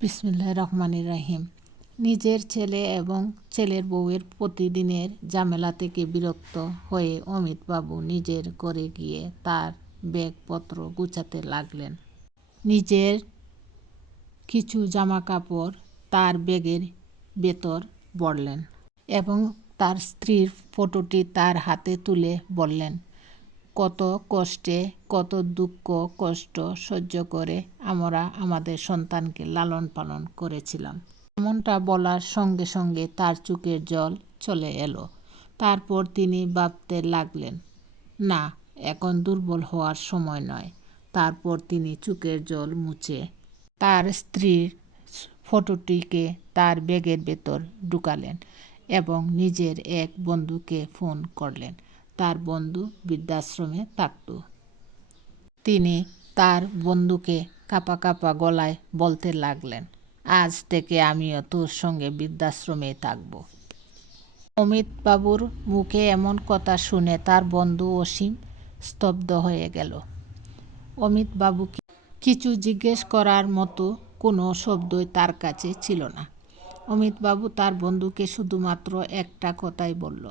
বিসমিল্লাহির রহমানির রহিম। নিজের ছেলে এবং ছেলের বউয়ের প্রতিদিনের ঝামেলা থেকে বিরক্ত হয়ে অমিতবাবু নিজের ঘরে গিয়ে তার ব্যাগপত্র গুছাতে লাগলেন। নিজের কিছু জামাকাপড় তার ব্যাগের ভেতর ভরলেন এবং তার স্ত্রীর ফটোটি তার হাতে তুলে বললেন, কত কষ্টে, কত দুঃখ কষ্ট সহ্য করে আমরা আমাদের সন্তানকে লালন পালন করেছিলাম। এমনটা বলার সঙ্গে সঙ্গে তার চোখের জল চলে এলো। তারপর তিনি ভাবতে লাগলেন, না, এখন দুর্বল হওয়ার সময় নয়। তারপর তিনি চোখের জল মুছে তার স্ত্রীর ফটোটিকে তার ব্যাগের ভেতর ঢুকালেন এবং নিজের এক বন্ধুকে ফোন করলেন। তার বন্ধু বৃদ্ধাশ্রমে থাকত। তিনি তার বন্ধুকে কাঁপা কাঁপা গলায় বলতে লাগলেন, আজ থেকে আমিও তোর সঙ্গে বৃদ্ধাশ্রমে থাকব। অমিতবাবুর মুখে এমন কথা শুনে তার বন্ধু অসীম স্তব্ধ হয়ে গেল। অমিতবাবুকে কিছু জিজ্ঞেস করার মতো কোনো শব্দই তার কাছে ছিল না। অমিতবাবু তার বন্ধুকে শুধুমাত্র একটা কথাই বলল।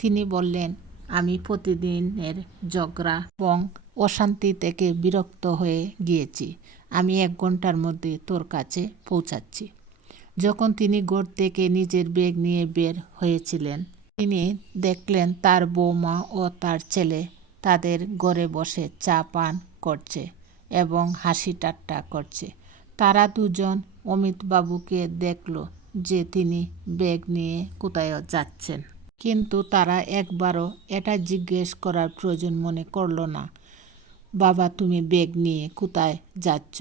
তিনি বললেন, আমি প্রতিদিনের ঝগড়া এবং অশান্তি থেকে বিরক্ত হয়ে গিয়েছি। আমি 1 ঘন্টার মধ্যে তোর কাছে পৌঁছাচ্ছি। যখন তিনি ঘর থেকে নিজের ব্যাগ নিয়ে বের হয়েছিলেন, তিনি দেখলেন তার বৌমা ও তার ছেলে তাদের ঘরে বসে চা পান করছে এবং হাসি ঠাট্টা করছে। তারা দুজন অমিতবাবুকে দেখল যে তিনি ব্যাগ নিয়ে কোথায় যাচ্ছেন, কিন্তু তারা একবারও এটা জিজ্ঞেস করার প্রয়োজন মনে করল না, বাবা তুমি ব্যাগ নিয়ে কোথায় যাচ্ছ?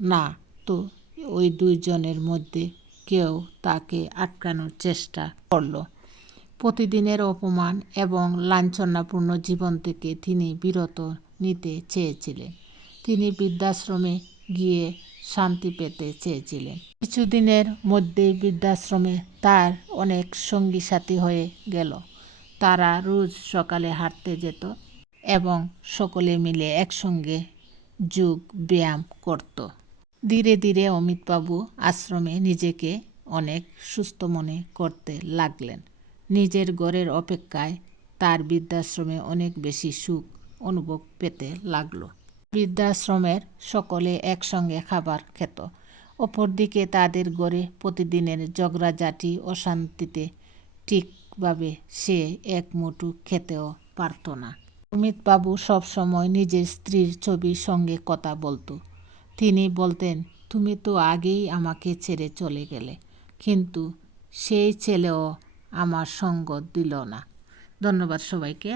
না তো ওই 2 জনের মধ্যে কেউ তাকে আটকানোর চেষ্টা করল। প্রতিদিনের অপমান এবং লাঞ্ছনাপূর্ণ জীবন থেকে তিনি বিরত নিতে চেয়েছিলেন। তিনি বৃদ্ধাশ্রমে গিয়ে শান্তি পেতে চেয়েছিলেন। কিছুদিনের মধ্যেই বৃদ্ধাশ্রমে তার অনেক সঙ্গী সাথী হয়ে গেল। তারা রোজ সকালে হাঁটতে যেত এবং সকলে মিলে একসঙ্গে যোগ ব্যায়াম করত। ধীরে ধীরে অমিতবাবু আশ্রমে নিজেকে অনেক সুস্থ মনে করতে লাগলেন। নিজের ঘরের অপেক্ষায় তার বৃদ্ধাশ্রমে অনেক বেশি সুখ অনুভব পেতে লাগলো। বৃদ্ধাশ্রমের সকলে একসঙ্গে খাবার খেত। অপরদিকে তাদের ঘরে প্রতিদিনের ঝগড়াঝাঁটি অশান্তিতে ঠিকভাবে সে এক মুঠো খেতেও পারত না। অমিতবাবু সবসময় নিজের স্ত্রীর ছবির সঙ্গে কথা বলতো। তিনি বলতেন, তুমি তো আগেই আমাকে ছেড়ে চলে গেলে, কিন্তু সেই ছেলেও আমার সঙ্গ দিল না। ধন্যবাদ সবাইকে।